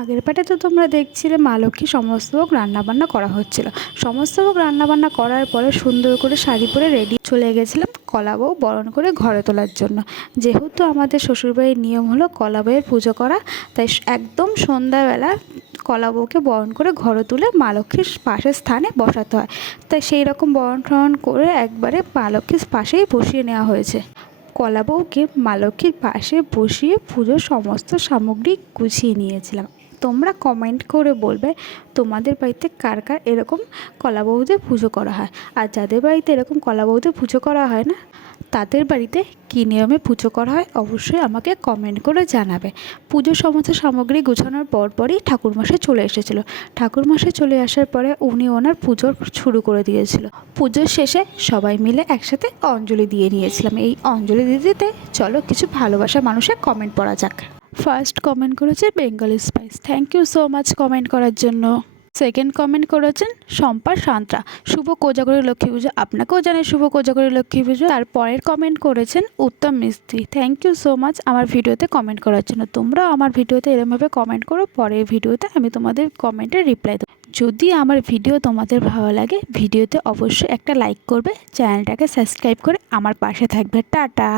আগের পার্টে তো তোমরা দেখছিলে মা লক্ষ্মী সমস্ত ভোগ রান্নাবান্না করা হচ্ছিল। সমস্ত ভোগ রান্নাবান্না করার পরে সুন্দর করে শাড়ি পরে রেডি চলে গেছিলাম কলা বউ বরণ করে ঘরে তোলার জন্য। যেহেতু আমাদের শ্বশুরবাড়ির নিয়ম হলো কলা বউয়ের পুজো করা, তাই একদম সন্ধ্যাবেলা কলা বউকে বরণ করে ঘরে তুলে মা লক্ষ্মীর পাশের স্থানে বসাতে হয়। তাই সেই রকম বরণ টরণ করে একবারে মা লক্ষ্মীর পাশেই বসিয়ে নেওয়া হয়েছে। কলা বউকে মা লক্ষ্মীর পাশে বসিয়ে পুজোর সমস্ত সামগ্রী গুছিয়ে নিয়েছিলাম। তোমরা কমেন্ট করে বলবে তোমাদের বাড়িতে কার কার এরকম কলা বউদের পুজো করা হয়, আর যাদের বাড়িতে এরকম কলা বউদের পুজো করা হয় না তাদের বাড়িতে কী নিয়মে পুজো করা হয় অবশ্যই আমাকে কমেন্ট করে জানাবে। পুজোর সমস্ত সামগ্রী গুছানোর পরপরই ঠাকুরমশাই চলে এসেছিলো। ঠাকুরমশাই চলে আসার পরে উনি ওনার পুজো শুরু করে দিয়েছিল। পুজোর শেষে সবাই মিলে একসাথে অঞ্জলি দিয়ে নিয়েছিলাম। এই অঞ্জলি দিতে চলো কিছু ভালোবাসা মানুষের কমেন্ট পড়া যাক। ফার্স্ট কমেন্ট করেছে Bengali spice, thank you so much comment করার জন্য। সেকেন্ড কমেন্ট করেছেন শম্পা সান্ত্রা, শুভ কোজাগরী লক্ষ্মী পুজো। আপনাকেও জানাই শুভ কোজাগরী লক্ষ্মী পুজো। তারপরের কমেন্ট করেছেন উত্তম মিস্ত্রি, থ্যাংক ইউ সো মাচ আমার ভিডিওতে কমেন্ট করার জন্য। তোমরাও আমার ভিডিওতে এরমভাবে কমেন্ট করো, পরের ভিডিওতে আমি তোমাদের কমেন্টের রিপ্লাই দেবো। যদি আমার ভিডিও তোমাদের ভালো লাগে ভিডিওতে অবশ্যই একটা লাইক করবে, চ্যানেলটাকে সাবস্ক্রাইব করে আমার পাশে থাকবে। টাটা।